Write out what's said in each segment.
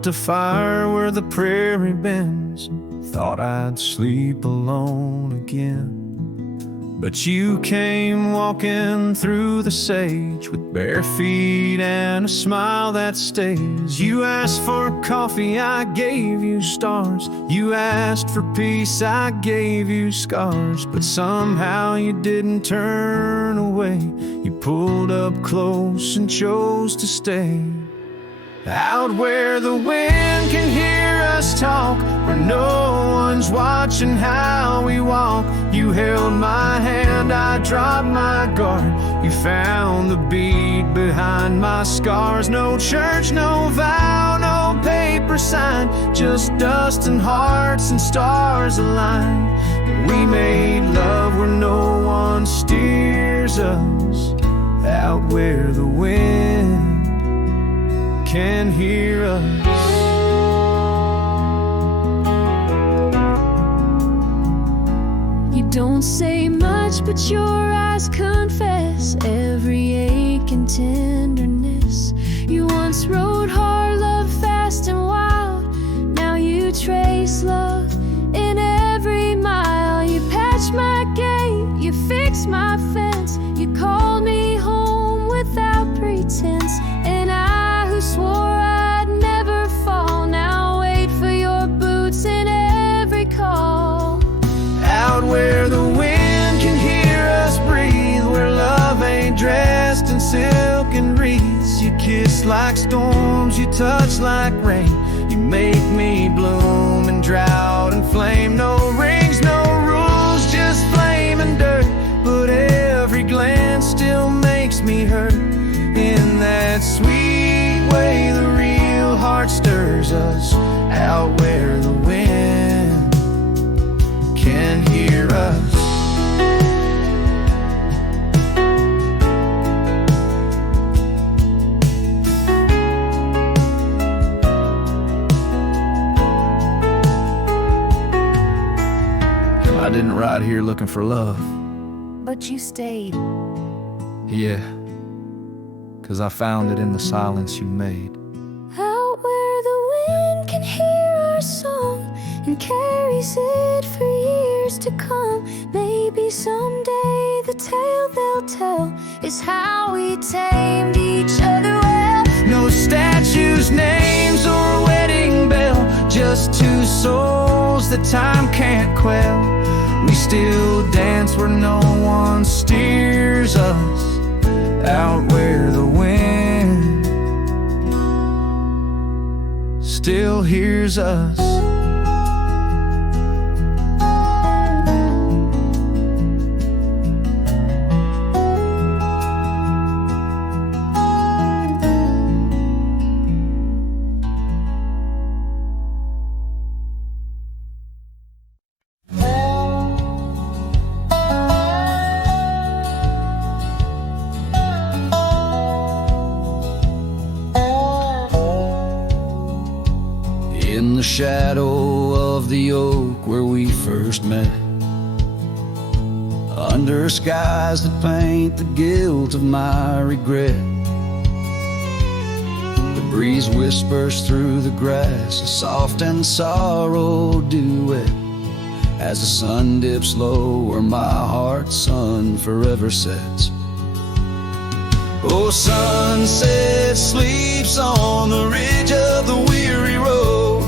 built a fire where the prairie bends. Thought I'd sleep alone again. But you came walking through the sage with bare feet and a smile that stays. You asked for coffee, I gave you stars. You asked for peace, I gave you scars. But somehow you didn't turn away. You pulled up close and chose to stay. Out where the wind can hear us talk, where no one's watching how we walk. You held my hand, I dropped my guard. You found the beat behind my scars. No church, no vow, no paper sign, just dust and hearts and stars aligned. We made love where no one steers us. Out where the wind can hear us. You don't say much, but your eyes confess every ache and tenderness. You once rode hard, loved fast and wild. Now you trace love in every mile. You patched my gate, you fixed my fence. You called me home without pretense. And I who swore I'd never fall, now wait for your boots in every call. Out where the wind can hear us breathe, where love ain't dressed in silk and wreaths. You kiss like storms, you touch like rain. You make me bloom in drought and flame. No rings, no rules, just flame and dirt. But every glance still makes me hurt. In that sweet way the real heart stirs us. Out where the wind can hear us. I didn't ride here looking for love. But you stayed. Yeah, 'cause I found it in the silence you made. Out where the wind can hear our song and carries it for years to come. Maybe someday the tale they'll tell is how we tamed each other well. No statues, names, or wedding bell, just two souls that time can't quell. We still dance where no one steers us. Out where the wind still hears us. In the shadow of the oak where we first met, under skies that paint the guilt of my regret, the breeze whispers through the grass, a soft and sorrow duet. As the sun dips low where my heart's sun forever sets. Oh, sunset sleeps on the ridge of the weary road,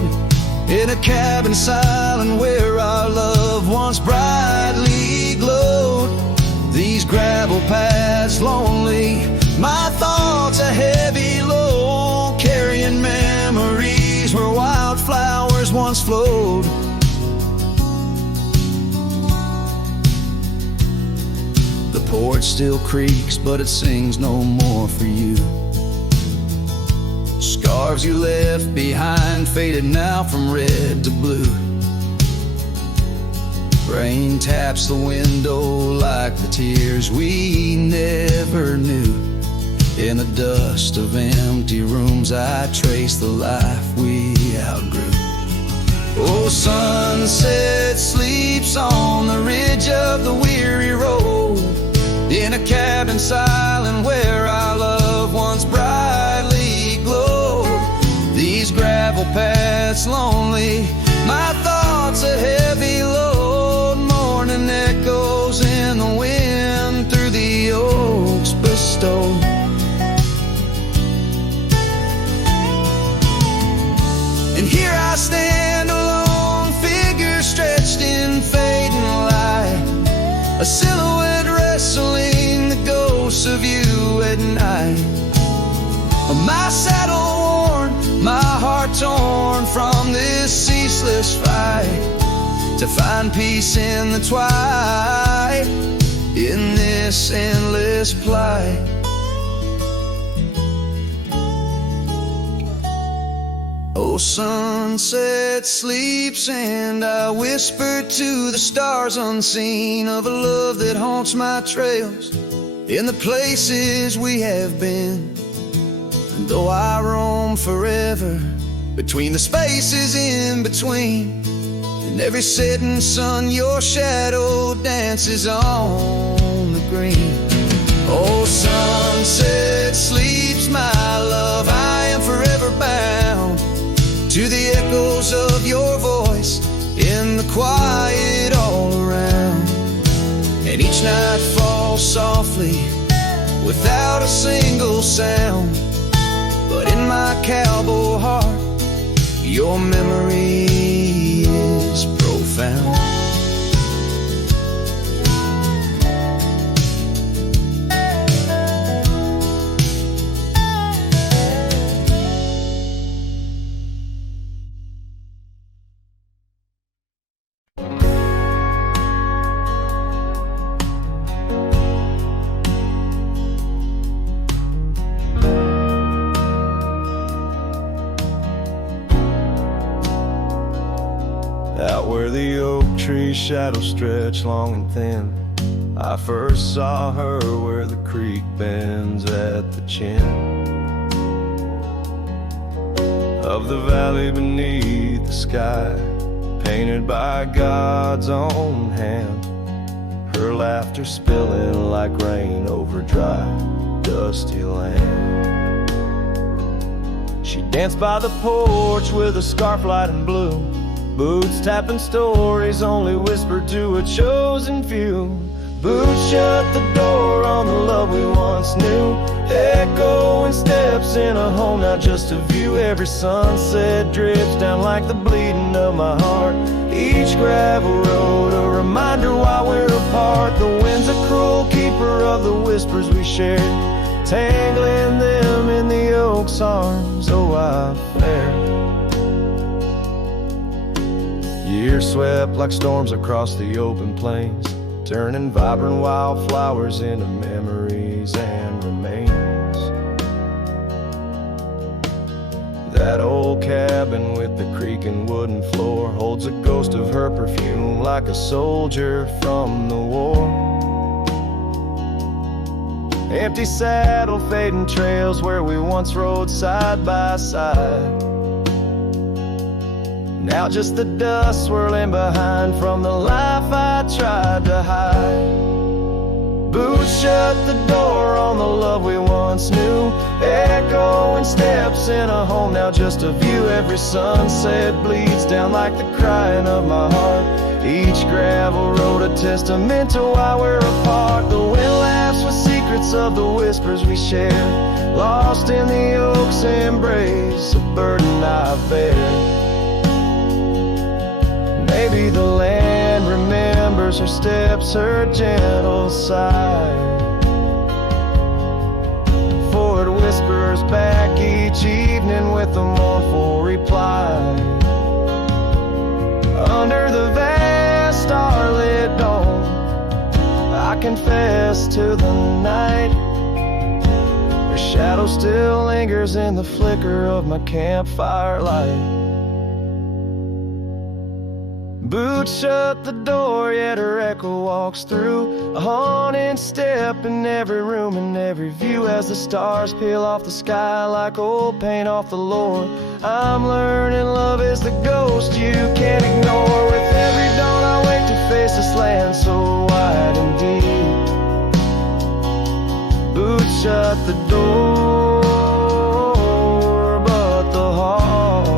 in a cabin silent where our love once brightly glowed. These gravel paths lonely, my thoughts a heavy load, carrying memories where wildflowers once flowed. The porch still creaks, but it sings no more for you. Scarves you left behind faded now from red to blue. Rain taps the window like the tears we never knew. In the dust of empty rooms I trace the life we outgrew. Oh, sunset sleeps on the ridge of the weary road, in a cabin silent where our love once brightly glowed. These these gravel paths lonely. My thoughts a heavy load, morning echoes in the wind through the oaks bestow. And here I stand, a lone figure stretched in fading light, a silhouette wrestling the ghosts of you at night. My saddle worn, my heart torn from this ceaseless fight, to find peace in the twilight, in this endless plight. Oh, sunset sleeps and I whisper to the stars unseen of a love that haunts my trails in the places we have been. And though I roam forever between the spaces in between, in every setting sun your shadow dances on the green. Oh, sunset sleeps, my love, I am forever bound to the echoes of your voice in the quiet all around. And each night falls softly without a single sound, but in my cowboy heart your memory is profound. Out where the oak tree shadows stretch long and thin, I first saw her where the creek bends at the chin of the valley beneath the sky, painted by God's own hand. Her laughter spilling like rain over dry, dusty land. She danced by the porch with a scarf light and blue, boots tapping stories only whispered to a chosen few. Boots shut the door on the love we once knew, echoing steps in a home, not just a view. Every sunset drips down like the bleeding of my heart, each gravel road a reminder why we're apart. The wind's a cruel keeper of the whispers we shared, tangling them in the oak's arms. Oh, I fared. Years swept like storms across the open plains, turning vibrant wildflowers into memories and remains. That old cabin with the creaking wooden floor holds a ghost of her perfume like a soldier from the war. Empty saddle, fading trails where we once rode side by side, now just the dust swirling behind from the life I tried to hide. Boots shut the door on the love we once knew, echoing steps in a home, now just a view. Every sunset bleeds down like the crying of my heart, each gravel road a testament to why we're apart. The wind laughs with secrets of the whispers we share, lost in the oak's embrace, a burden I bear. Maybe the land remembers her steps, her gentle sigh, for it whispers back each evening with a mournful reply. Under the vast starlit dome, I confess to the night, her shadow still lingers in the flicker of my campfire light. Boots shut the door, yet her echo walks through, a haunting step in every room and every view. As the stars peel off the sky like old paint off the Lord, I'm learning love is the ghost you can't ignore. With every dawn I wake to face this land so wide and deep. Boots shut the door, but the heart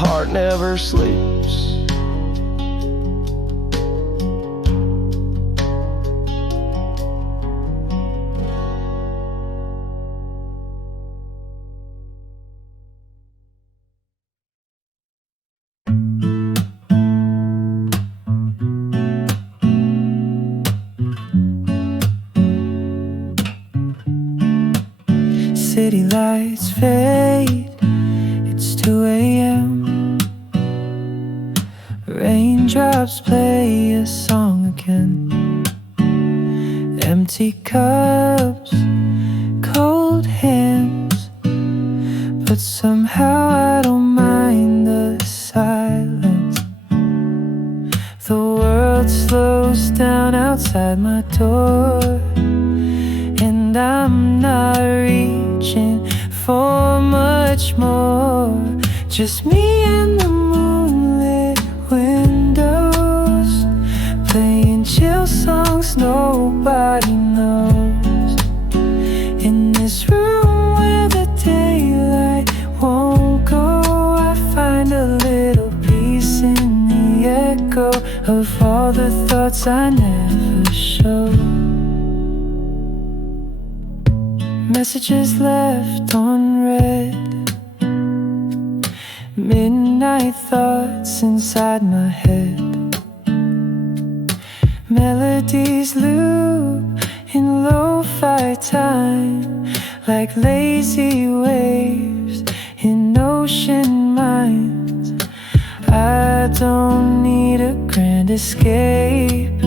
heart never sleeps. City lights fade, it's 2 a.m. Raindrops play a song again. Empty cups, cold hands, but somehow I don't mind the silence. The world slows down outside my door, and I'm not reaching for much more. Just me and the moonlit windows, playing chill songs nobody knows. In this room where the daylight won't go, I find a little peace in the echo of all the thoughts I never show. Messages left unread, midnight thoughts inside my head. Melodies loop in lo-fi time, like lazy waves in ocean minds. I don't need a grand escape,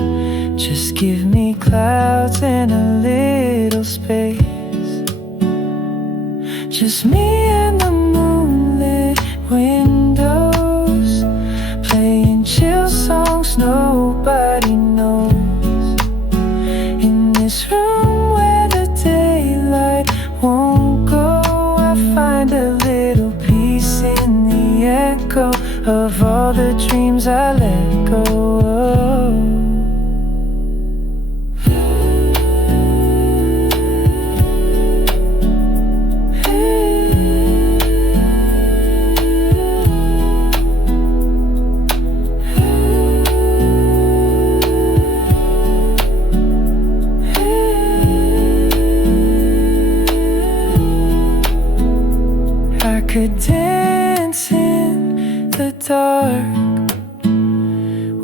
just give me clouds and a little space. Just me and the moonlit windows, playing chill songs nobody knows. In this room where the daylight won't go, I find a little peace in the echo of all the dreams I let go of. Could dance in the dark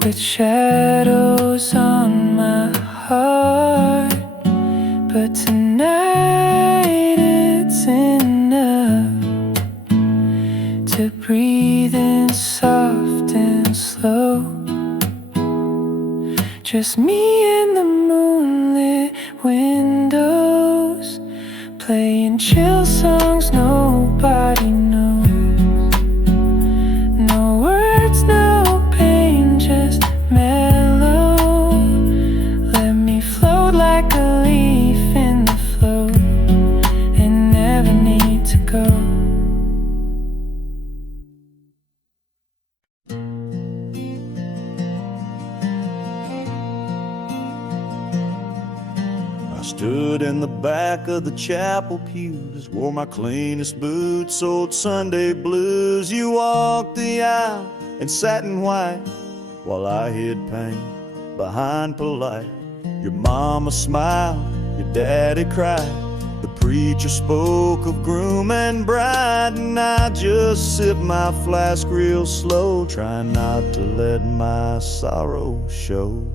with shadows on my heart, but tonight it's enough to breathe in soft and slow. Just me and the moonlit windows, playing chill songs nobody knows. No words, no pain, just mellow. Let me float like a leaf in the flow and never need to go. I stood in the back of the chapel pews, wore my cleanest boots, old Sunday blues. You walked the aisle in satin white while I hid pain behind polite. Your mama smiled, your daddy cried. The preacher spoke of groom and bride, and I just sipped my flask real slow, trying not to let my sorrow show.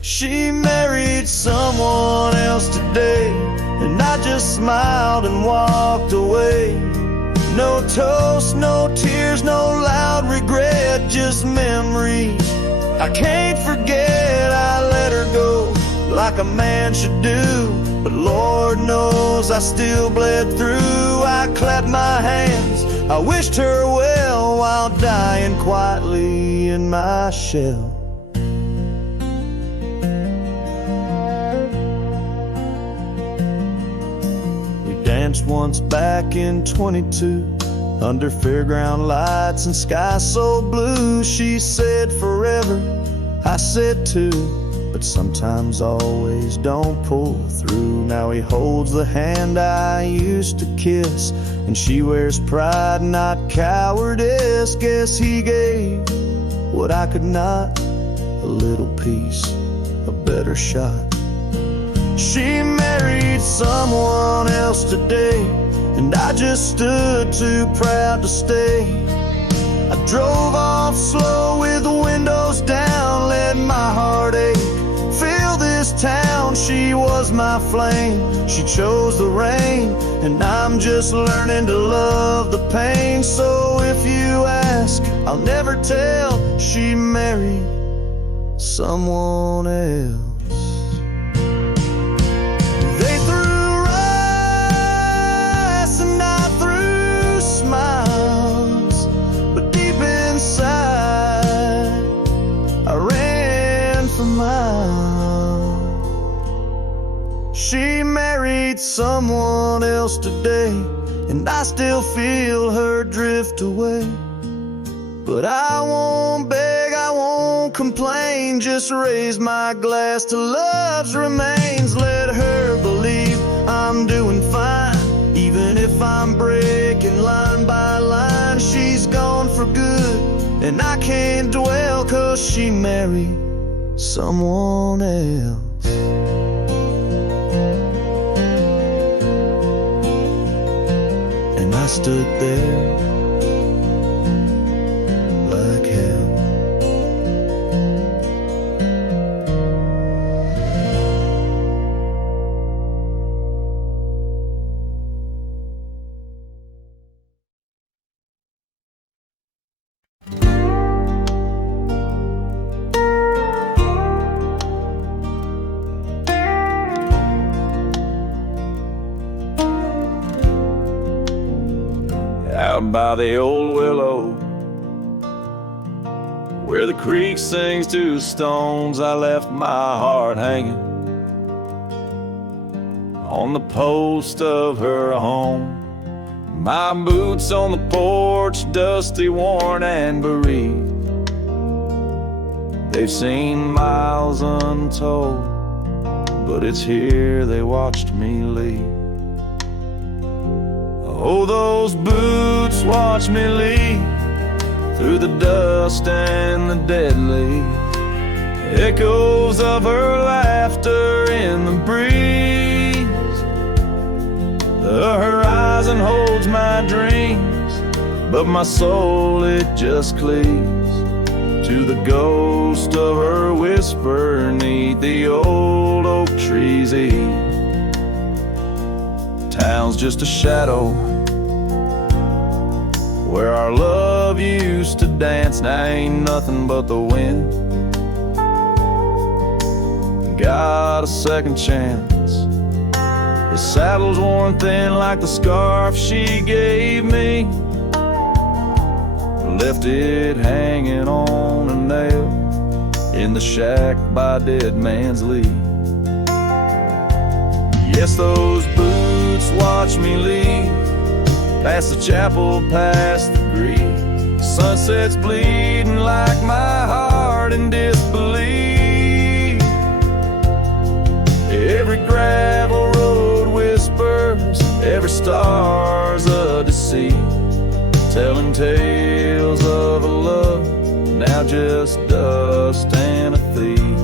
She married someone else today, and I just smiled and walked away. No toast, no tears, no loud regret, just memories I can't forget. I let her go like a man should do, but Lord knows I still bled through. I clapped my hands, I wished her well while dying quietly in my shell. Danced once back in 22, under fairground lights and sky so blue. She said forever, I said too, but sometimes always don't pull through. Now he holds the hand I used to kiss, and she wears pride, not cowardice. Guess he gave what I could not, a little piece, a better shot. She married someone else today, and I just stood too proud to stay. I drove off slow with the windows down, let my heart ache fill this town. She was my flame, she chose the rain, and I'm just learning to love the pain. So if you ask, I'll never tell. She married someone else. They threw rice and I threw smiles, but deep inside I ran for miles. She married someone else today, and I still feel her drift away. But I won't beg, I won't complain, just raise my glass to love's remains. Let her believe I'm doing fine, even if I'm breaking line by line. She's gone for good, and I can't dwell, 'cause she married someone else. And I stood there like hell. Out by the old willow, where the creek sings to stones, I left my heart hanging on the post of her home. My boots on the porch, dusty, worn, and bereaved. They've seen miles untold, but it's here they watched me leave. Oh, those boots watched me leave through the dust and the dead leaves. Echoes of her laughter in the breeze. The horizon holds my dreams, but my soul, it just cleaves to the ghost of her whisper 'neath the old oak tree's eaves. Town's just a shadow where our love used to dance. Now ain't nothing but the wind. Got a second chance. His saddle's worn thin like the scarf she gave me. Left it hanging on a nail in the shack by Dead Man's Leave. Yes, those boots watch me leave, past the chapel, past the grief. Sunset's bleeding like my heart in disbelief. Every gravel road whispers, every star's a deceit, telling tales of a love now just dust and a thief.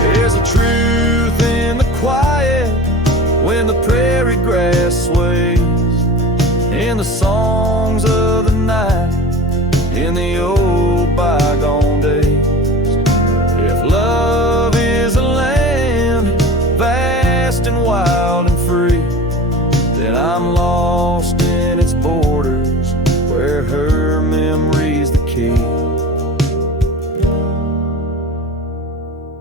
There's a truth in the quiet when the prairie grass sways, in the songs of the night, in the old bygone days. If love is a land vast and wild and free, then I'm lost in its borders, where her memory's the key.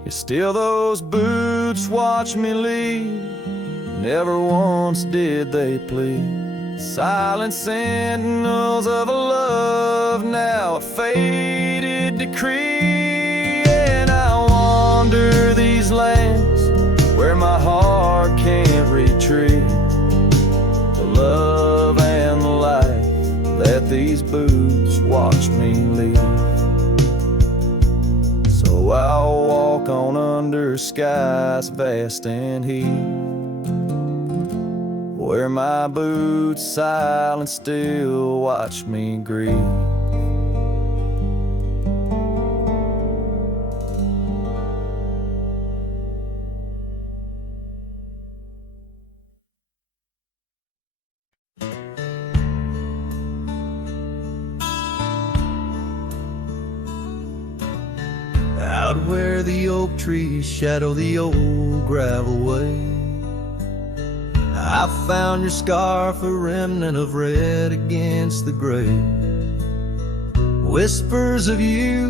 Yet still those boots watch me leave, never once did they plead. Silent sentinels of a love, now a faded decree. And I wander these lands where my heart can't retreat. The love and the life that these boots watch me leave. So So I'll walk on under skies vast and heat, where my boots silent still watch me greet. Out where the oak trees shadow the old gravel way, I found your scarf, a remnant of red against the gray. Whispers of you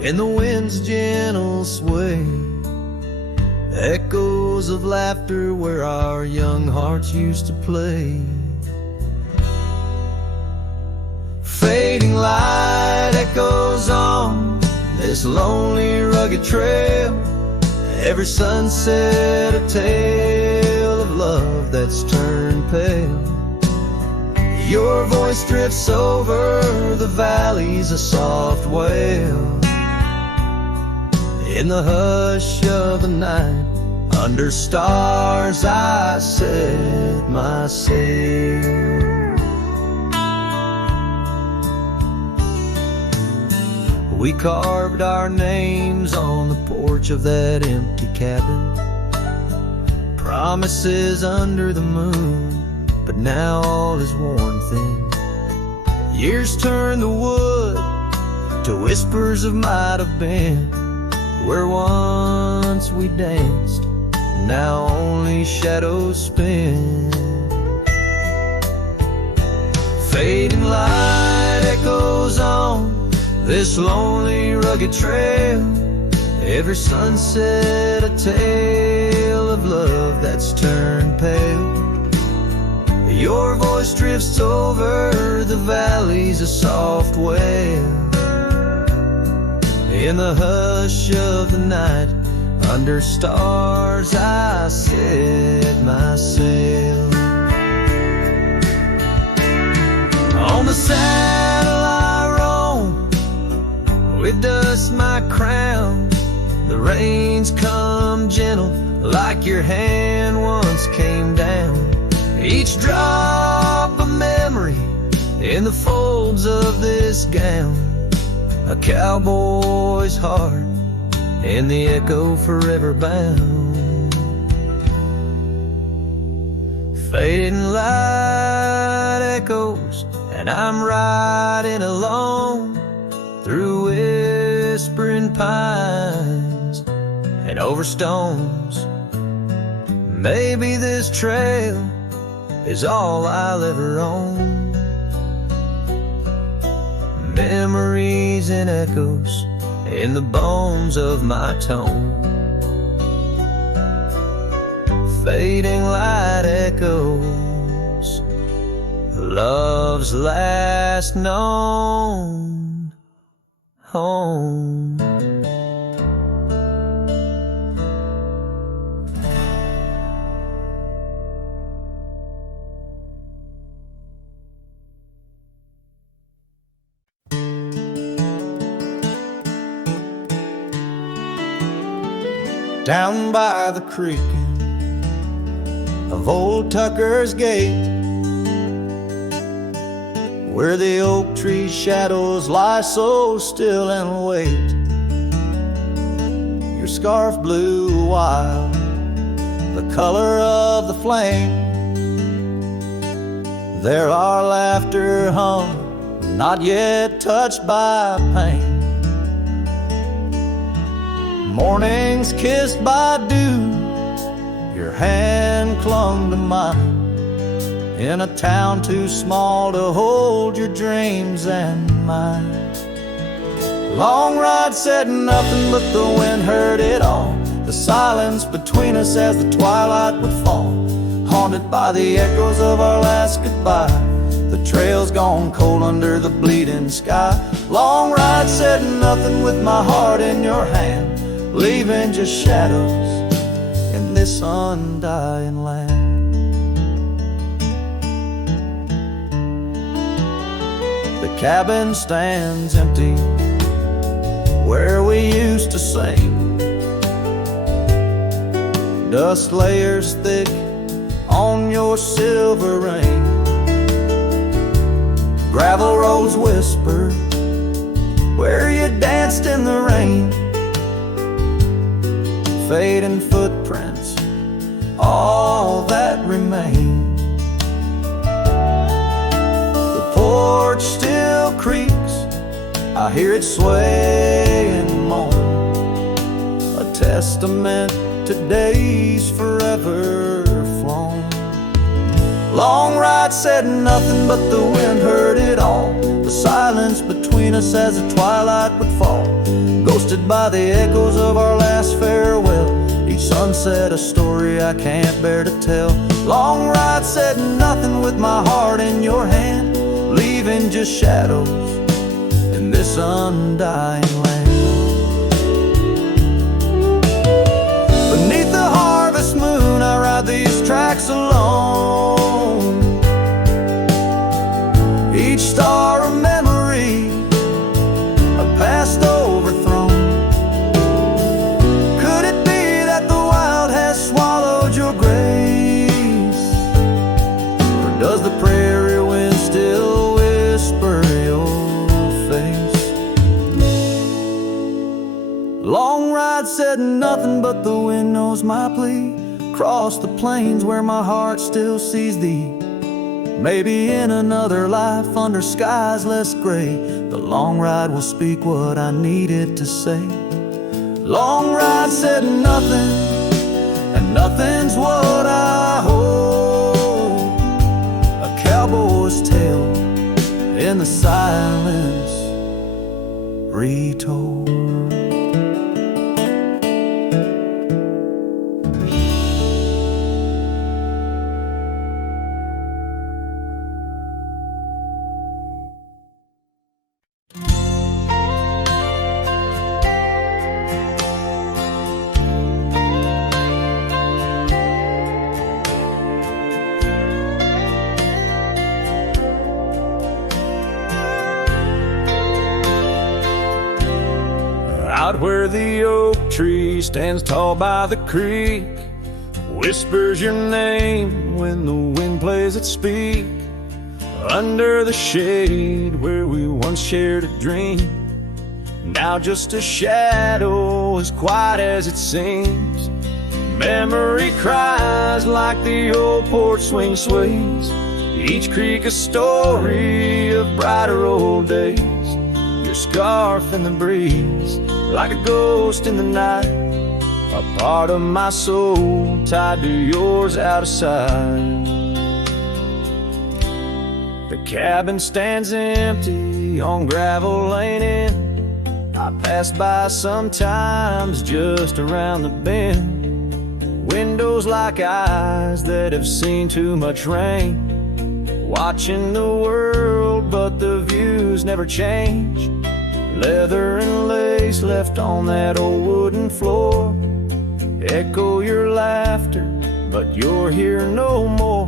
in the wind's gentle sway, echoes of laughter where our young hearts used to play. Fading light echoes on this lonely rugged trail, every sunset a tale of love that's turned pale. Your voice drifts over the valleys, a soft wail. In the hush of the night, under stars I set my sail. We carved our names on the porch of that empty cabin, promises under the moon, but now all is worn thin. Years turn the wood to whispers of might have been, where once we danced, now only shadows spin. Fading light echoes on this lonely rugged trail, every sunset a tale of love that's turned pale. Your voice drifts over the valleys, a soft wail. In the hush of the night, under stars I set my sail. On the saddle I roam, with dust my crown. The rains come gentle, like your hand once came down. Each drop a memory in the folds of this gown, a cowboy's heart in the echo forever bound. Fading light echoes, and I'm riding alone through whispering pines and over stones. Maybe this trail is all I'll ever own. Memories and echoes in the bones of my tone. Fading light echoes, love's last known home. Down by the creek of Old Tucker's Gate, where the oak tree shadows lie so still and wait, your scarf blew wild, the color of the flame. There our laughter hung, not yet touched by pain. Mornings kissed by dew, your hand clung to mine, in a town too small to hold your dreams and mine. Long ride said nothing, but the wind heard it all, the silence between us as the twilight would fall, haunted by the echoes of our last goodbye. The trail's gone cold under the bleeding sky. Long ride said nothing with my heart in your hand, leaving just shadows in this undying land. The cabin stands empty, where we used to sing. Dust layers thick on your silver ring. Gravel roads whisper where you danced in the rain. Fading footprints, all that remain. The porch still creaks, I hear it sway and moan, a testament to days forever flown. Long ride said nothing, but the wind heard it all. The silence between us as the twilight would fall, ghosted by the echoes of our last farewell. Each sunset a story I can't bear to tell. Long ride said nothing with my heart in your hand, leaving just shadows in this undying land. Beneath the harvest moon I ride these tracks alone, each star a memory, a past overthrown. Could it be that the wild has swallowed your grace, or does the prairie wind still whisper your face? Long ride said nothing, but the wind knows my plea. Cross the plains where my heart still sees thee. Maybe in another life under skies less gray, the long ride will speak what I needed to say. Long ride said nothing, and nothing's what I hold. A cowboy's tale in the silence retold. Out where the oak tree stands tall by the creek, whispers your name when the wind plays its speak. Under the shade where we once shared a dream, now just a shadow as quiet as it seems. Memory cries like the old porch swing sways, each creak a story of brighter old days. Your scarf in the breeze, like a ghost in the night, a part of my soul tied to yours out of sight. The cabin stands empty on gravel lane in. I pass by sometimes just around the bend. Windows like eyes that have seen too much rain, watching the world but the views never change. Leather and lace left on that old wooden floor echo your laughter, but you're here no more.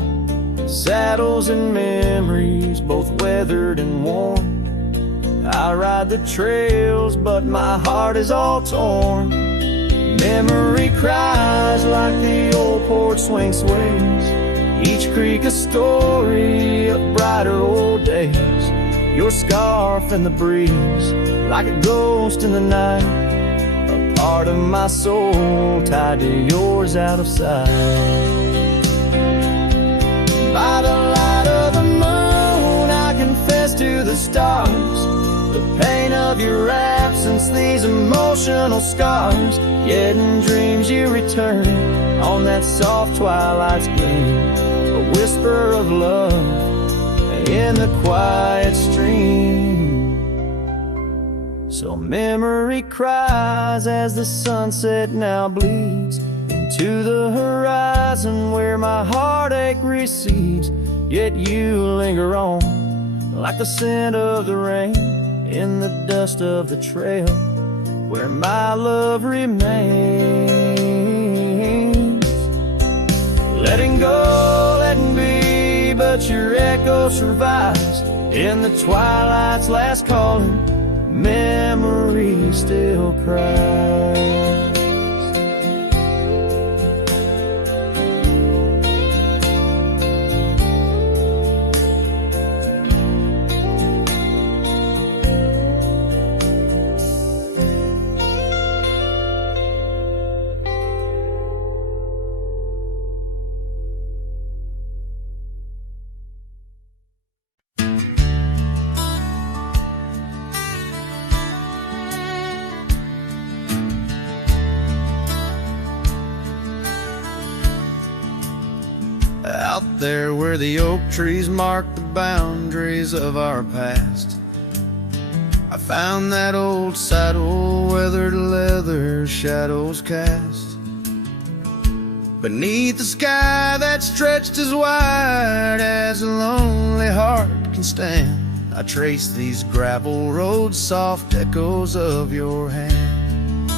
Saddles and memories, both weathered and worn. I ride the trails, but my heart is all torn. Memory cries like the old porch swing sways, each creak a story of brighter old days. Your scarf in the breeze, like a ghost in the night, a part of my soul tied to yours out of sight. By the light of the moon I confess to the stars the pain of your absence, these emotional scars. Yet in dreams you return on that soft twilight's gleam, a whisper of love in the quiet stream. So memory cries as the sunset now bleeds into the horizon where my heartache recedes. Yet you linger on like the scent of the rain in the dust of the trail where my love remains. Letting go, letting be, but your echo survives in the twilight's last calling. memory still cries. Out there where the oak trees mark the boundaries of our past, I found that old saddle, weathered leather, shadows cast. Beneath the sky that stretched as wide as a lonely heart can stand, I trace these gravel roads, soft echoes of your hand.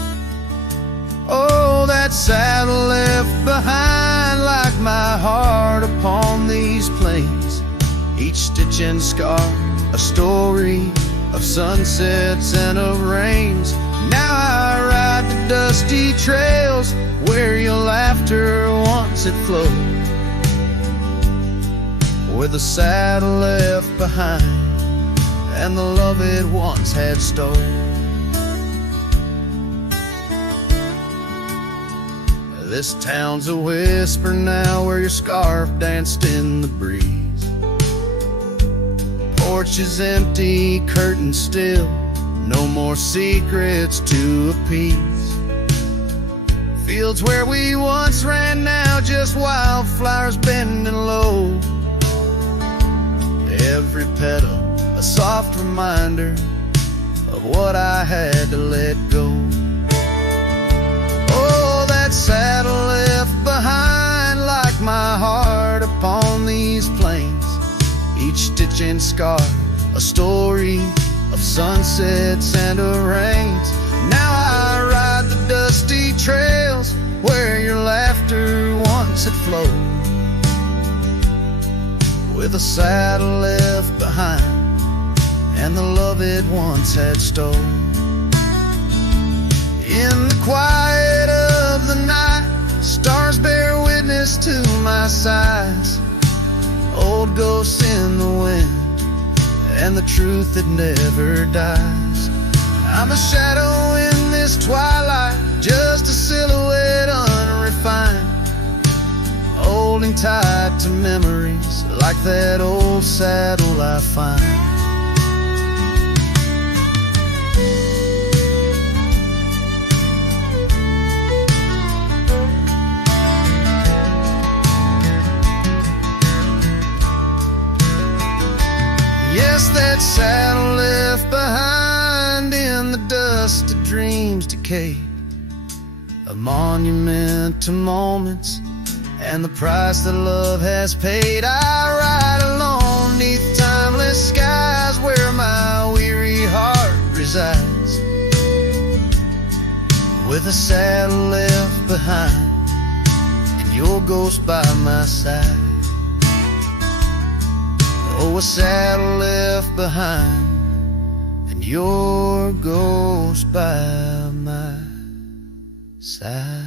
Oh, that saddle left behind like my heart upon these plains, each stitch and scar a story of sunsets and of rains. Now I ride the dusty trails where your laughter once had flowed, with the saddle left behind and the love it once had stole. This town's a whisper now where your scarf danced in the breeze. Porch is empty, curtains still, no more secrets to appease. Fields where we once ran now just wildflowers bending low. Every petal a soft reminder of what I had to let go. Saddle left behind like my heart upon these plains, each stitch and scar a story of sunsets and of rains. Now I ride the dusty trails where your laughter once had flowed, with a saddle left behind and the love it once had stole. In the quiet of the night, stars bear witness to my sighs, old ghosts in the wind and the truth that never dies. I'm a shadow in this twilight, just a silhouette unrefined, holding tight to memories like that old saddle I find. Yes, that saddle left behind in the dust of dreams decayed, a monument to moments and the price that love has paid. I ride alone neath timeless skies where my weary heart resides, with a saddle left behind and your ghost by my side. Oh, a saddle left behind and your ghost by my side.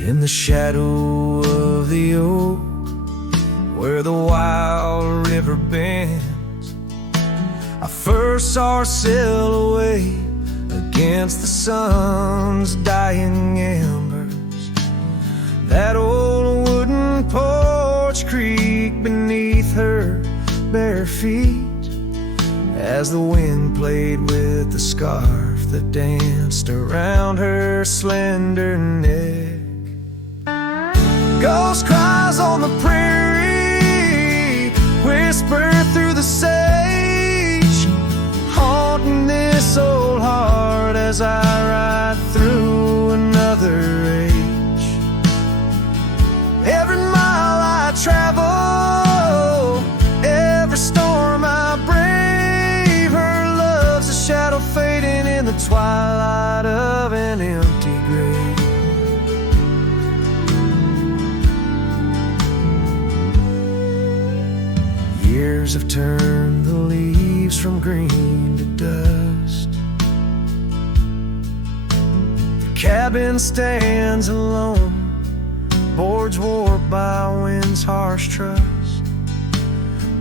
In the shadow of the oak, where the wild river bends, I first saw our silhouette against the sun's dying embers. That old wooden porch creaked beneath her bare feet as the wind played with the scarf that danced around her slender neck. Ghost cries on the prairie whisper through the sage, haunting this old heart as I ride through another Years have turned the leaves from green to dust. The cabin stands alone, boards warped by wind's harsh trust.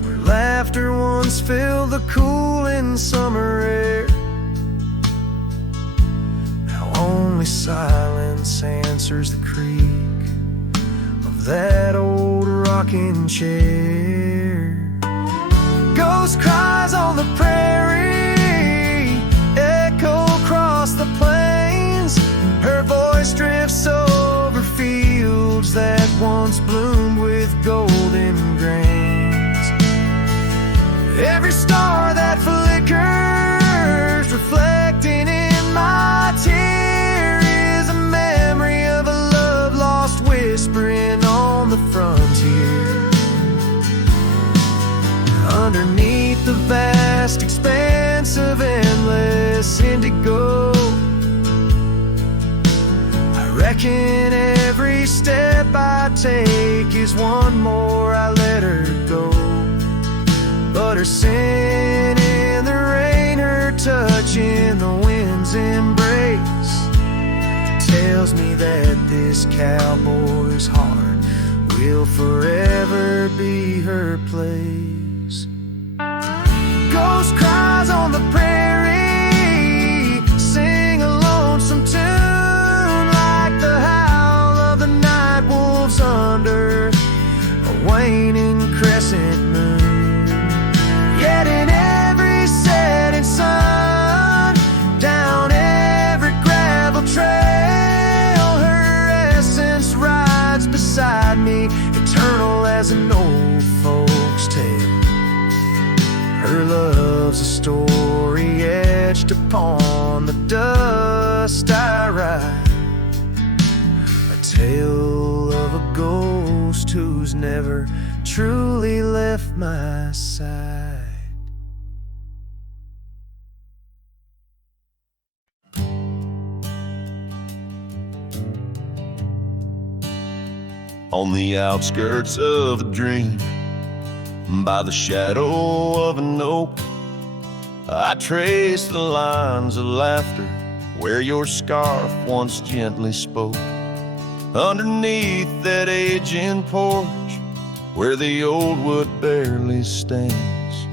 Where laughter once filled the cooling summer air, now only silence answers the creak of that old rocking chair. Ghost cries on the prairie, echo across the plains. Her voice drifts over fields that once bloomed with golden grains. Every star that flickers, reflecting in my tear, is a memory of a love lost whispering on the frontier. Underneath the vast expanse of endless indigo, I reckon every step I take is one more I let her go. But her sin in the rain, her touch in the wind's embrace, tells me that this cowboy's heart will forever be her place. Ghost cries on the prairie, sing a lonesome tune, like the howl of the night wolves under a waning crescent moon. Yet in every setting sun, down every gravel trail, her essence rides beside me, eternal as an old folk's tale. Her love's a story etched upon the dust I write, a tale of a ghost who's never truly left my side. On the outskirts of a dream, by the shadow of an oak, I trace the lines of laughter where your scarf once gently spoke. Underneath that aging porch where the old wood barely stands,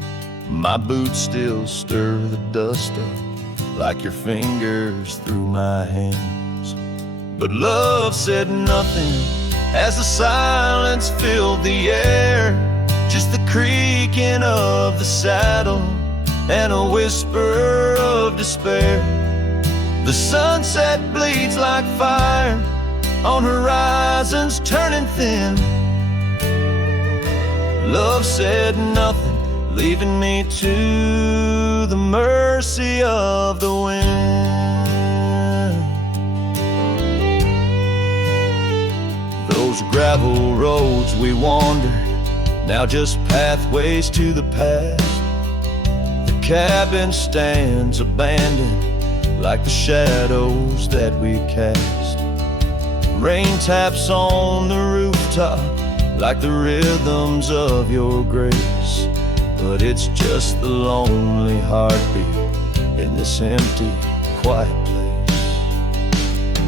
my boots still stir the dust up like your fingers through my hands. But love said nothing as the silence filled the air, just the creaking of the saddle and a whisper of despair. The sunset bleeds like fire on horizons turning thin. Love said nothing, leaving me to the mercy of the wind. Those gravel roads we wandered, now just pathways to the past. The cabin stands abandoned like the shadows that we cast. Rain taps on the rooftop like the rhythms of your grace, but it's just the lonely heartbeat in this empty, quiet place.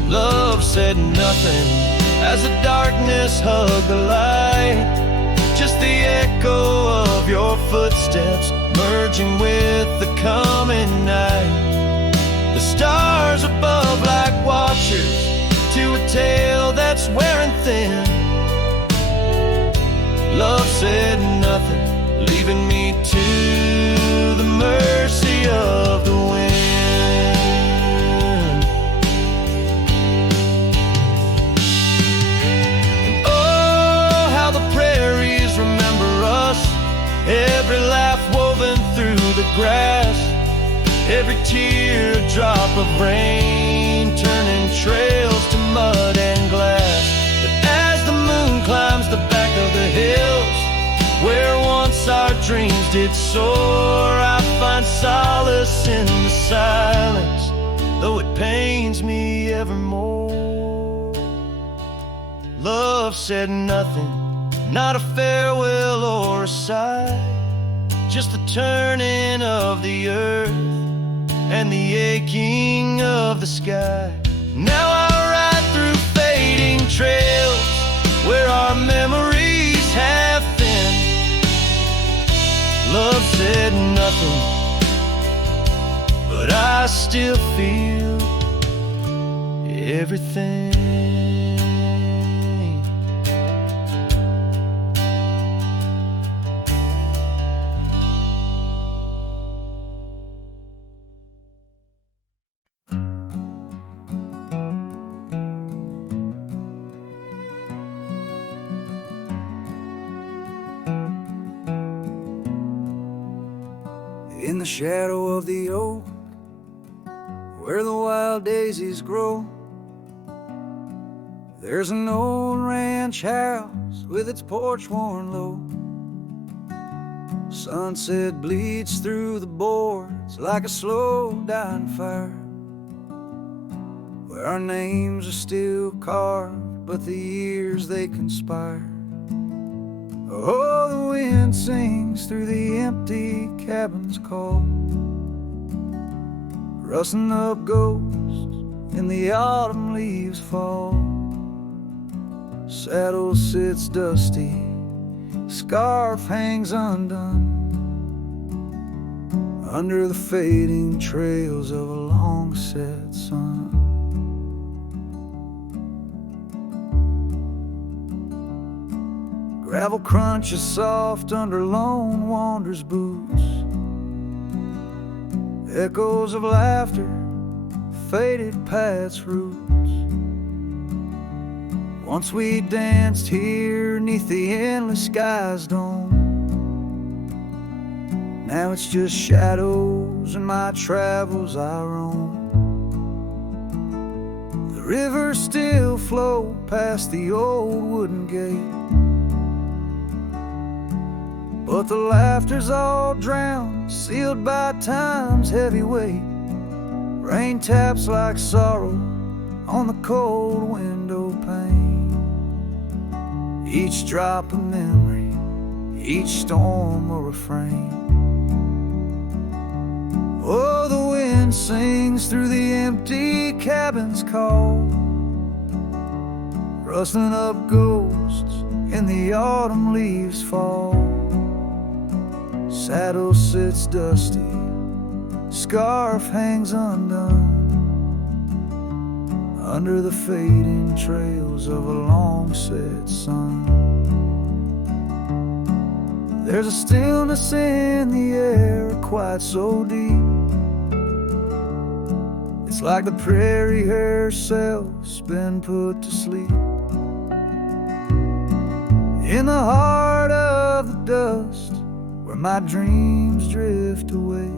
Love said nothing as the darkness hugged the light, just the echo of your footsteps merging with the coming night. The stars above like watchers to a tale that's wearing thin. Love said nothing, leaving me to the mercy of the wind. And oh, how the prairies remember us, every laugh woven through the grass, every teardrop of rain turning trails to mud and glass. But as the moon climbs the back of the hills where once our dreams did soar, I find solace in the silence, though it pains me evermore. Love said nothing, not a farewell or a sigh, just the turning of the earth and the aching of the sky. Now I ride through fading trails where our memories have thinned. Love said nothing, but I still feel everything. In the shadow of the oak, where the wild daisies grow, there's an old ranch house with its porch worn low. Sunset bleeds through the boards like a slow dying fire, where our names are still carved, but the years they conspire. Oh, the wind sings through the empty cabin's call, rustling up ghosts in the autumn leaves fall. Saddle sits dusty, scarf hangs undone, under the fading trails of a long set sun. Gravel crunches soft under lone wanderer's boots, echoes of laughter faded paths roots. Once we danced here neath the endless sky's dome, now it's just shadows and my travels I roam. The rivers still flow past the old wooden gate, but the laughter's all drowned, sealed by time's heavy weight. Rain taps like sorrow on the cold window pane, each drop a memory, each storm a refrain. Oh, the wind sings through the empty cabin's call, rustling up ghosts in the autumn leaves fall. Saddle sits dusty, scarf hangs undone, under the fading trails of a long set sun. There's a stillness in the air quite so deep, it's like the prairie herself's been put to sleep. In the heart of the dust where my dreams drift away,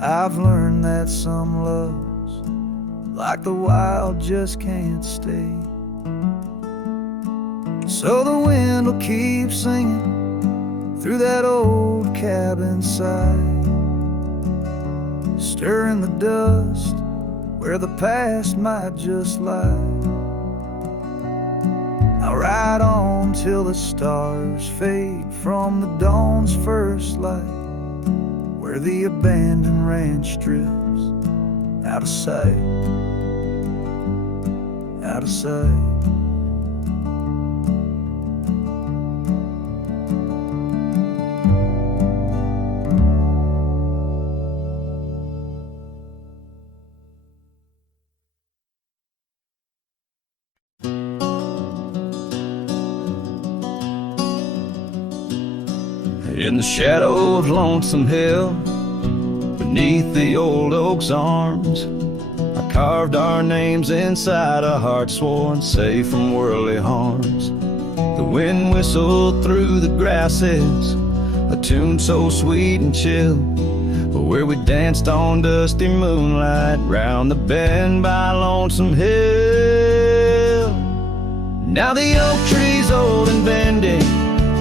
I've learned that some loves, like the wild, just can't stay. So the wind will keep singing through that old cabin side, stirring the dust where the past might just lie. I'll ride on till the stars fade from the dawn's first light, where the abandoned ranch drifts out of sight, out of sight. In the shadow of Lonesome Hill, beneath the old oak's arms, I carved our names inside a heart sworn safe from worldly harms. The wind whistled through the grasses, a tune so sweet and chill, but where we danced on dusty moonlight round the bend by Lonesome Hill. Now the oak tree's old and bending,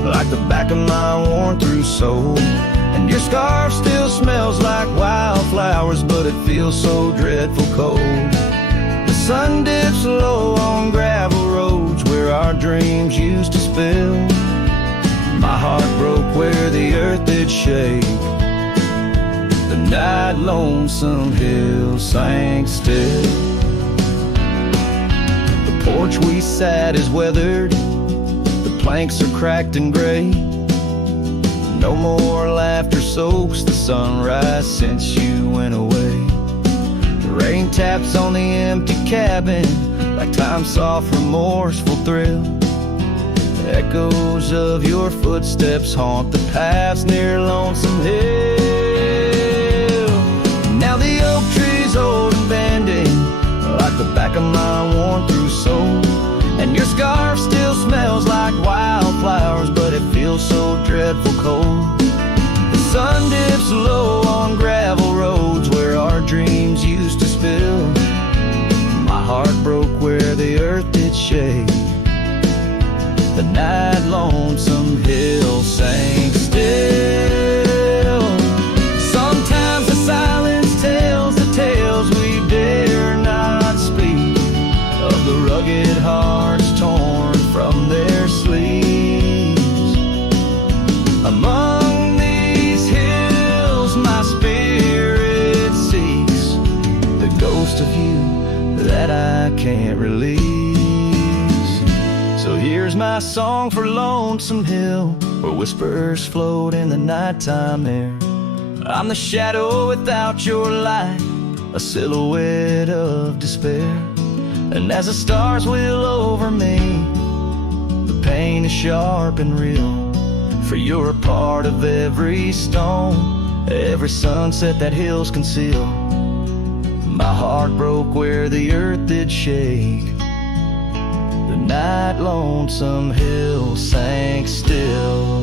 like the back of my worn-through soul, and your scarf still smells like wildflowers, but it feels so dreadful cold. The sun dips low on gravel roads where our dreams used to spill. My heart broke where the earth did shake. The night lonesome hill sank still. The porch we sat is weathered, the planks are cracked and gray. No more laughter soaks the sunrise since you went away. The rain taps on the empty cabin like time's soft remorseful thrill. The echoes of your footsteps haunt the paths near Lonesome Hill. Now the oak tree's old and bending like the back of my worn through soul. And your scarf still smells like wildflowers, but it feels so dreadful cold. The sun dips low on gravel roads where our dreams used to spill. My heart broke where the earth did shake. The night lonesome hill sank still. Sometimes the silence tells the tales we dare not speak, of the rugged hearts torn from their sleeves. Among these hills my spirit seeks the ghost of you that I can't release. So here's my song for Lonesome Hill, where whispers float in the nighttime air. I'm the shadow without your light, a silhouette of despair. And as the stars wheel over me, the pain is sharp and real. For you're a part of every stone, every sunset that hills conceal. My heart broke where the earth did shake. The night lonesome hill sank still.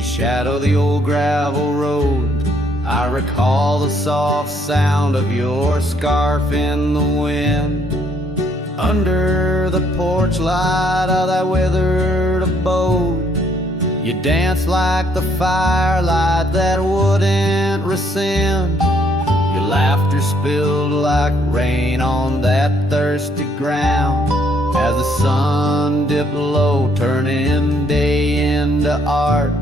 Shadow the old gravel road, I recall the soft sound of your scarf in the wind. Under the porch light of that weathered abode, you danced like the firelight that wouldn't rescind. Your laughter spilled like rain on that thirsty ground, as the sun dipped low, turning day into art.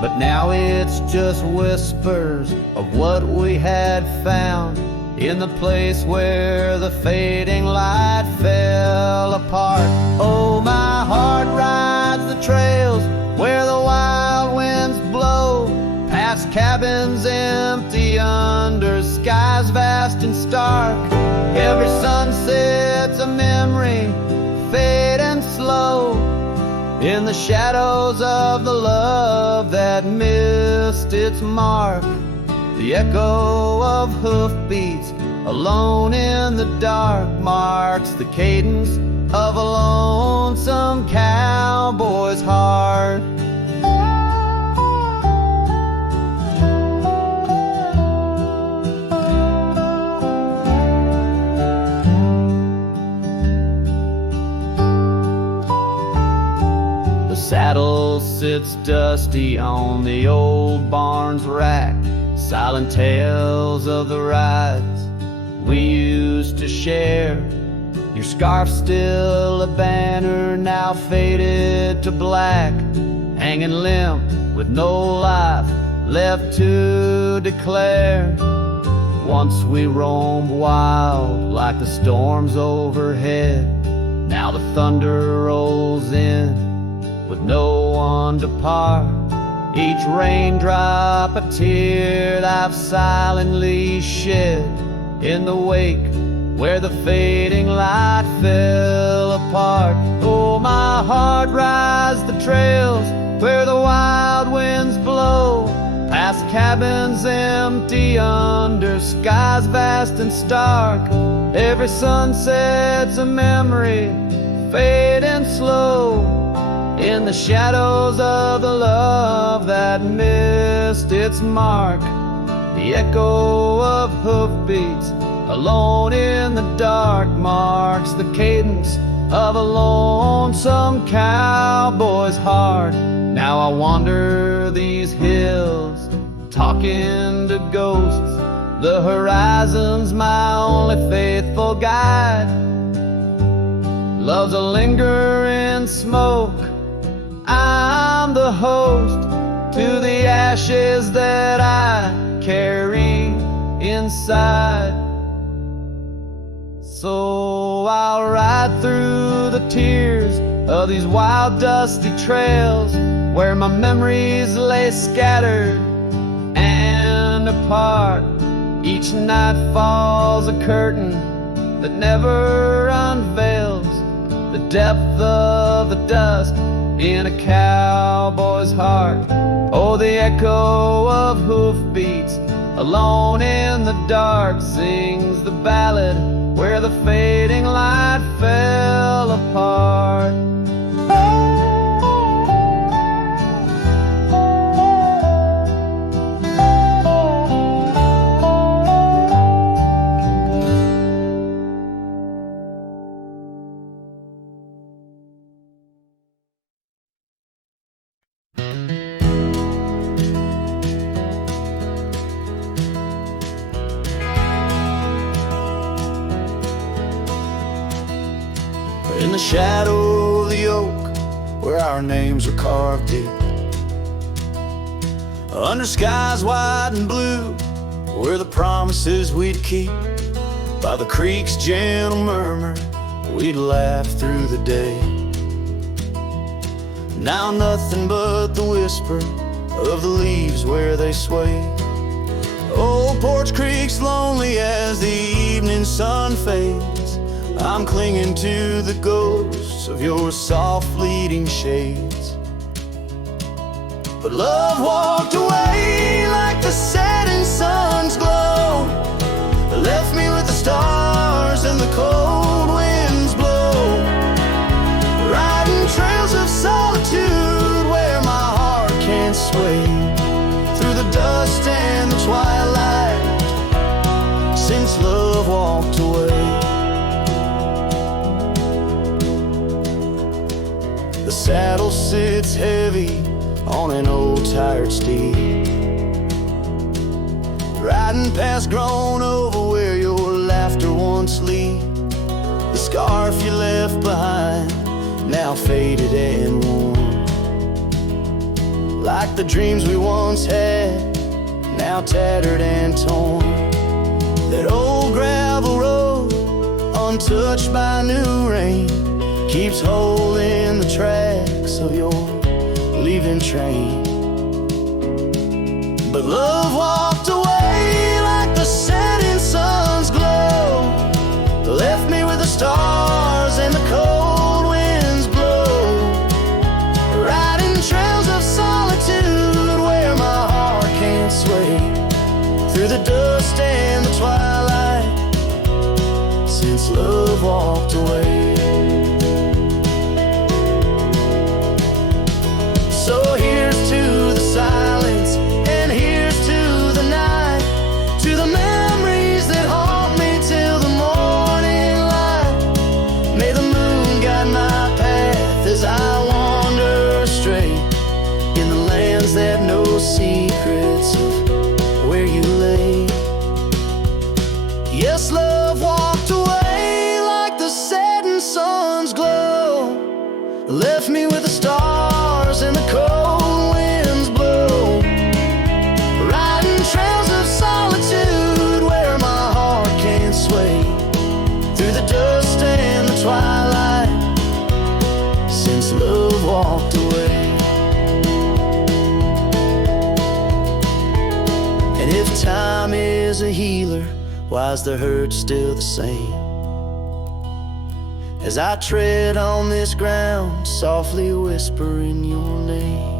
But now it's just whispers of what we had found in the place where the fading light fell apart. Oh, my heart rides the trails where the wild winds blow, past cabins empty under skies vast and stark. Every sunset's a memory, fading slow, in the shadows of the love that missed its mark. The echo of hoofbeats alone in the dark marks the cadence of a lonesome cowboy's heart. The saddle sits dusty on the old barn's rack, silent tales of the rides we used to share. Your scarf still a banner, now faded to black, hanging limp with no life left to declare. Once we roamed wild like the storms overhead, now the thunder rolls in with no one to part. Each raindrop a tear I've silently shed in the wake where the fading light fell apart. Oh, my heart rides the trails where the wild winds blow, past cabins empty under skies vast and stark. Every sunset's a memory, fading slow, in the shadows of the love that missed its mark. The echo of hoofbeats alone in the dark marks the cadence of a lonesome cowboy's heart. Now I wander these hills, talking to ghosts. The horizon's my only faithful guide. Love's a lingering smoke, I'm the host to the ashes that I carry inside. So I'll ride through the tears of these wild dusty trails where my memories lay scattered and apart. Each night falls a curtain that never unveils the depth of the dust in a cowboy's heart. Oh, the echo of hoofbeats alone in the dark sings the ballad where the fading light fell apart. In the shadow of the oak where our names were carved deep, under skies wide and blue were the promises we'd keep. By the creek's gentle murmur we'd laugh through the day. Now nothing but the whisper of the leaves where they sway. Old Porch Creek's lonely as the evening sun fades. I'm clinging to the ghosts of your soft fleeting shades. But love walked away like the setting sun's glow, left me with the stars and the cold winds blow, riding trails of solitude where my heart can't sway, through the dust and the twilight, since love walked away. The saddle sits heavy on an old tired steed, riding past grown over where your laughter once lead. The scarf you left behind, now faded and worn, like the dreams we once had, now tattered and torn. That old gravel road, untouched by new rain, keeps holding the tracks of your leaving train. But love walked away like the setting sun's glow, left me with the stars and the cold winds blow, riding trails of solitude where my heart can't sway, through the dust and the twilight, since love walked away. So here's to the silence, and here's to the night, to the memories that haunt me till the morning light. May the moon guide my path as I wander astray, in the lands that know secrets of where you lay. Yes, love walked away like the setting sun's glow, left me with the stars and the cold winds blow, riding trails of solitude where my heart can't sway, through the dust and the twilight, since love walked away. And if time is a healer, Why is the hurt still the same? As I tread on this ground, softly whispering your name.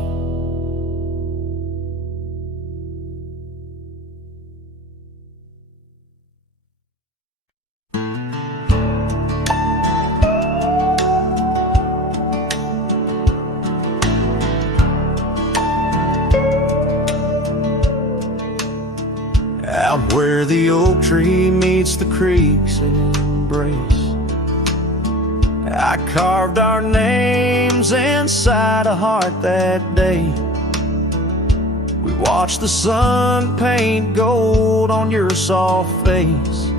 Out where the oak tree meets the creek's embrace, I carved our names inside a heart that day. We watched the sun paint gold on your soft face.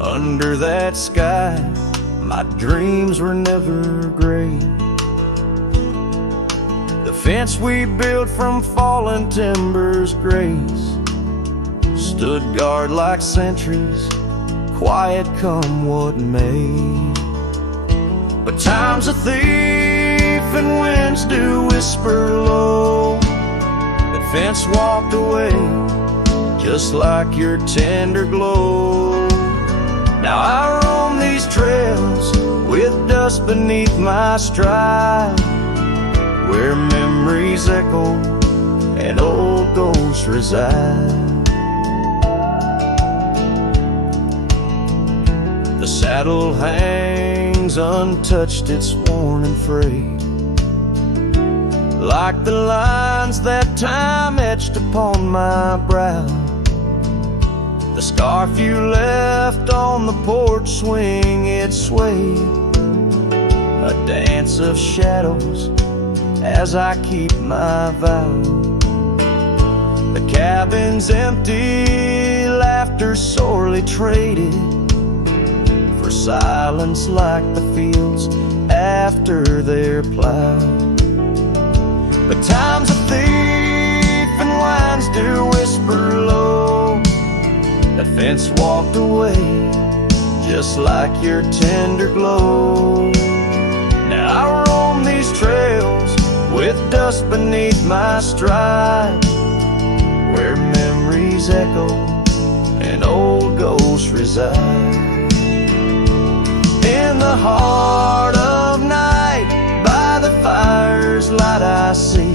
Under that sky, my dreams were never gray. The fence we built from fallen timbers grace stood guard like sentries, quiet come what may. But time's a thief and winds do whisper low. That fence walked away just like your tender glow. Now I roam these trails with dust beneath my stride, where memories echo and old ghosts reside. The saddle hangs untouched, it's worn and frayed, like the lines that time etched upon my brow. The scarf you left on the porch swing, it swayed, a dance of shadows as I keep my vow. The cabin's empty, laughter sorely traded for silence like the fields after they're plowed. But time's a thief and winds do whisper low. That fence walked away just like your tender glow. Now I roam these trails with dust beneath my stride, where memories echo and old ghosts reside. In the heart of night, by the fire's light I see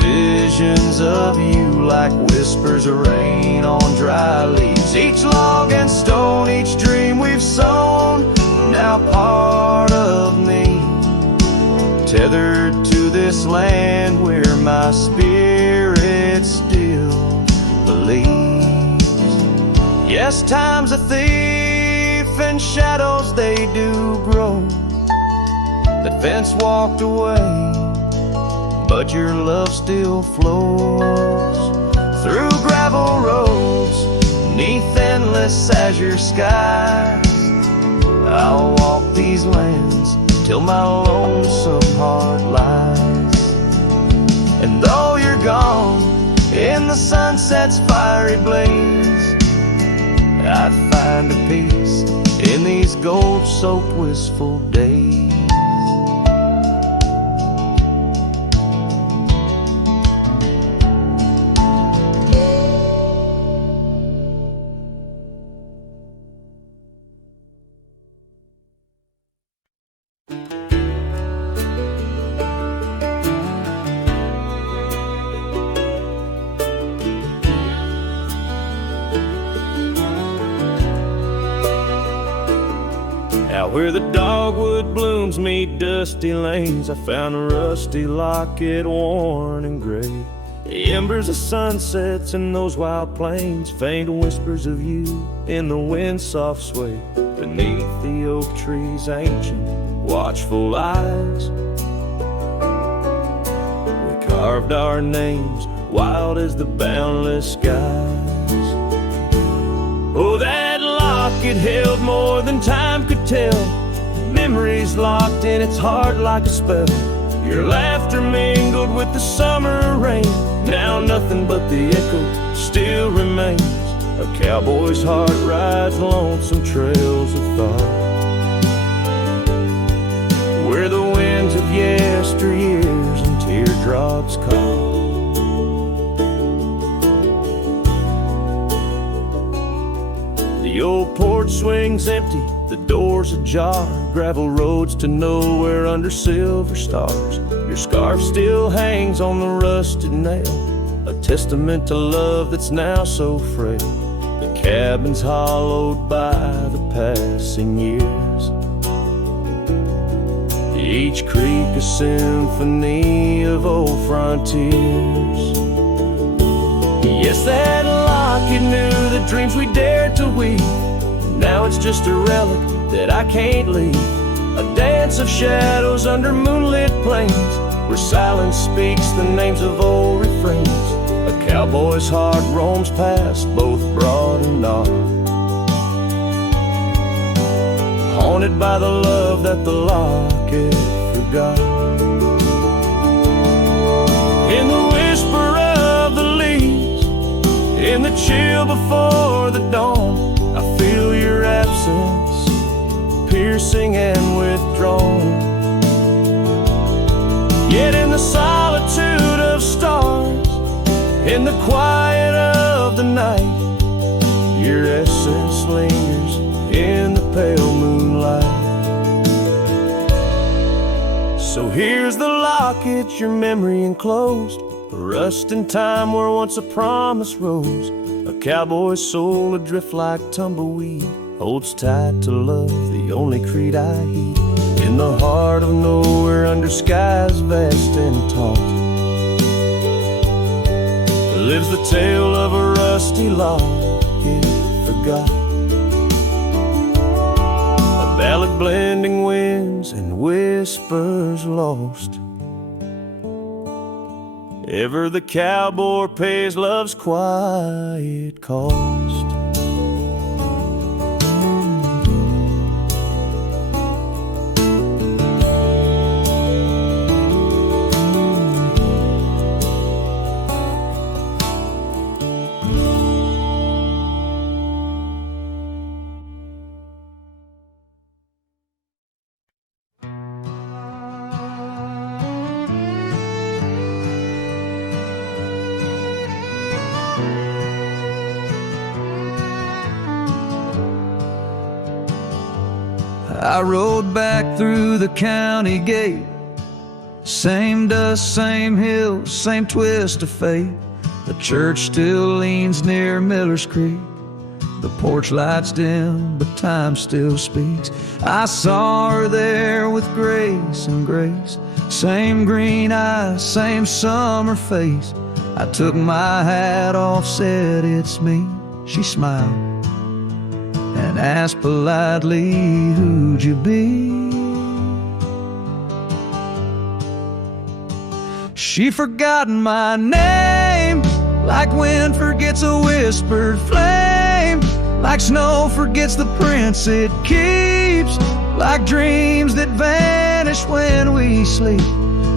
visions of you like whispers of rain on dry leaves. Each log and stone, each dream we've sown, now part of me, tethered to this land where my spirit still believes. Yes, time's a thief and shadows they do grow. That fence walked away, but your love still flows through gravel roads, neath endless azure skies. I'll walk these lands till my lonesome heart lies. And though you're gone in the sunset's fiery blaze, I'd find a peace in these gold-soaked wistful days. Out where the dogwood blooms meet dusty lanes, I found a rusty locket worn and gray. The embers of sunsets in those wild plains, faint whispers of you in the wind's soft sway. Beneath the oak tree's ancient watchful eyes, we carved our names wild as the boundless skies. Oh, that locket held more than time could tell, memories locked in its heart like a spell. Your laughter mingled with the summer rain, now nothing but the echo still remains. A cowboy's heart rides lonesome trails of thought, where the winds of yesteryears and teardrops caught. swings empty, the doors ajar, gravel roads to nowhere under silver stars. Your scarf still hangs on the rusted nail, a testament to love that's now so frail. The cabin's hollowed by the passing years, each creek a symphony of old frontiers. Yes, that locket knew the dreams we dared to weave. Now it's just a relic that I can't leave, a dance of shadows under moonlit plains, where silence speaks the names of old refrains. A cowboy's heart roams past both broad and dark, haunted by the love that the locket forgot. In the whisper of the leaves, in the chill before the dawn, I feel your absence, piercing and withdrawn. Yet in the solitude of stars, in the quiet of the night, your essence lingers in the pale moonlight. So here's the locket, your memory enclosed, a rust in time where once a promise rose. A cowboy's soul adrift like tumbleweed holds tight to love, the only creed I heed. In the heart of nowhere under skies vast and tall, lives the tale of a rusty locket forgot, a ballad blending winds and whispers lost. Ever the cowboy pays love's quiet cost. I rode back through the county gate, same dust, same hills, same twist of fate. The church still leans near Miller's Creek, the porch lights dim, but time still speaks. I saw her there with grace and grace, same green eyes, same summer face. I took my hat off, said it's me. She smiled and asked politely, who'd you be? She forgotten my name, like wind forgets a whispered flame, like snow forgets the prints it keeps, like dreams that vanish when we sleep.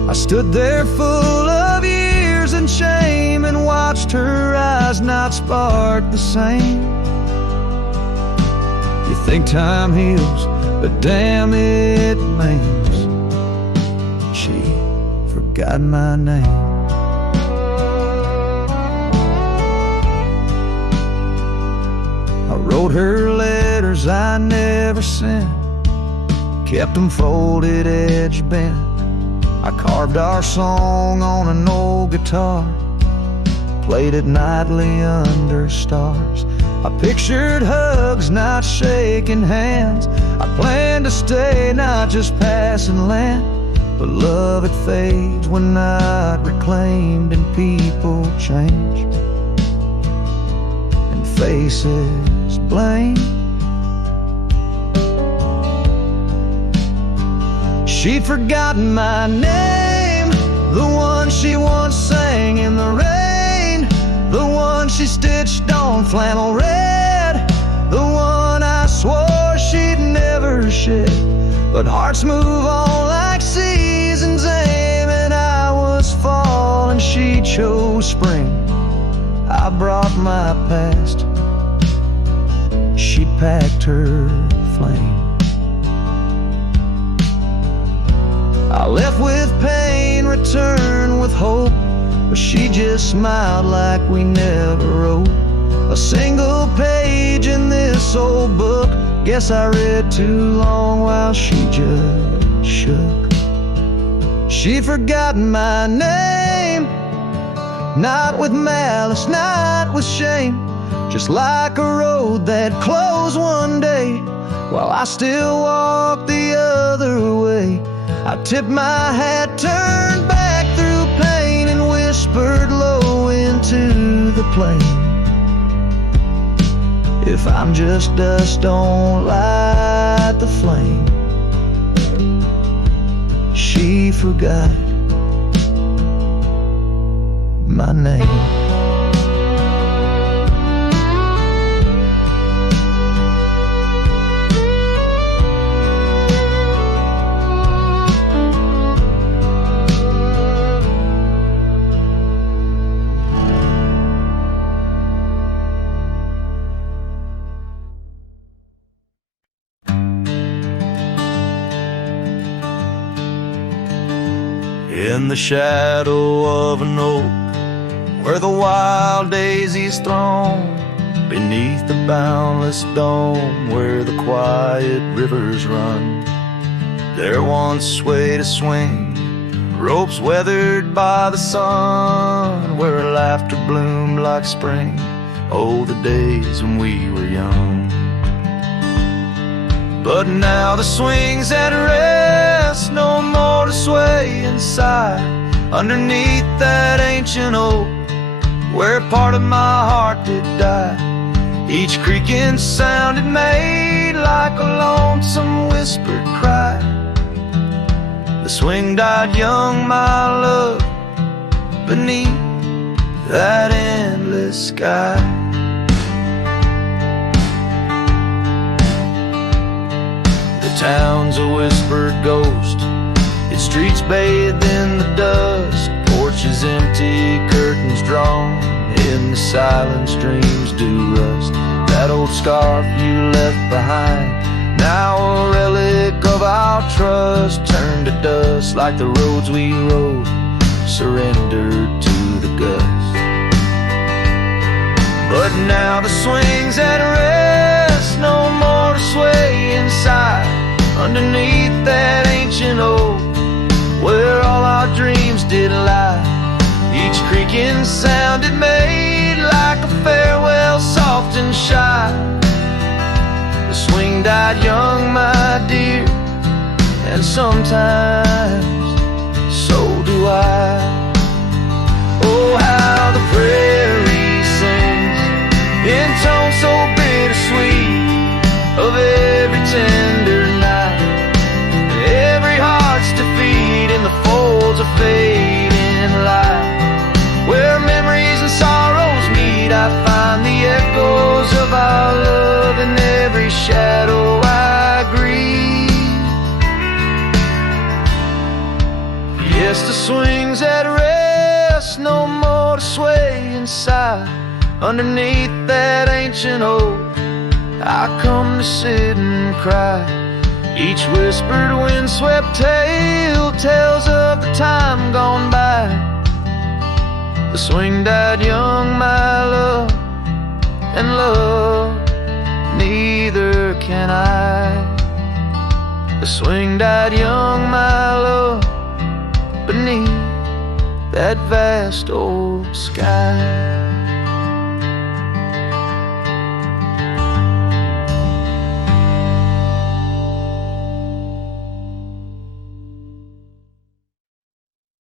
I stood there full of years and shame and watched her eyes not spark the same. You think time heals, but damn it maims. She forgot my name. I wrote her letters I never sent, kept them folded, edge bent. I carved our song on an old guitar, played it nightly under stars. I pictured hugs, not shaking hands. I planned to stay, not just passing land. But love, it fades when not reclaimed, and people change, and faces blame. She'd forgotten my name, the one she once sang in the rain, the one she stitched on flannel red, the one I swore she'd never shed. But hearts move on like seasons aim, and I was fall and she chose spring. I brought my past, she packed her flame. I left with pain, returned with hope, but she just smiled like we never wrote a single page in this old book. Guess I read too long while she just shook. She forgot my name, not with malice, not with shame, just like a road that closed one day while I still walk the other way. I tipped my hat, turned back through pain, and whispered low into the plain, if I'm just dust, don't light the flame. She forgot my name. In the shadow of an oak, where the wild daisies throng, beneath the boundless dome, where the quiet rivers run, there once swayed a swing, ropes weathered by the sun, where laughter bloomed like spring. Oh, the days when we were young. But now the swing's at rest, no more to sway inside, underneath that ancient oak, where part of my heart did die. Each creaking sound it made like a lonesome whispered cry. The swing died young, my love, beneath that endless sky. The town's a whispered ghost, its streets bathed in the dust, porches empty, curtains drawn, in the silence dreams do rust. That old scarf you left behind, now a relic of our trust, turned to dust like the roads we rode, surrendered to the gust. But now the swing's at rest, no more to sway inside, underneath that ancient oak, where all our dreams did lie. Each creaking sound it made like a farewell, soft and shy. The swing died young, my dear, and sometimes so do I. Oh, how the prairie sings in tones so bittersweet of every tender night, and every heart's defeat in the folds of fading light. Where memories and sorrows meet, I find the echoes of our love in every shadow I grieve. Yes, the swing's at rest, no more to sway inside, underneath that ancient oak, I come to sit and cry. Each whispered windswept tale tells of the time gone by. The swing died young, my love, and love neither can I. The swing died young, my love, beneath that vast old sky.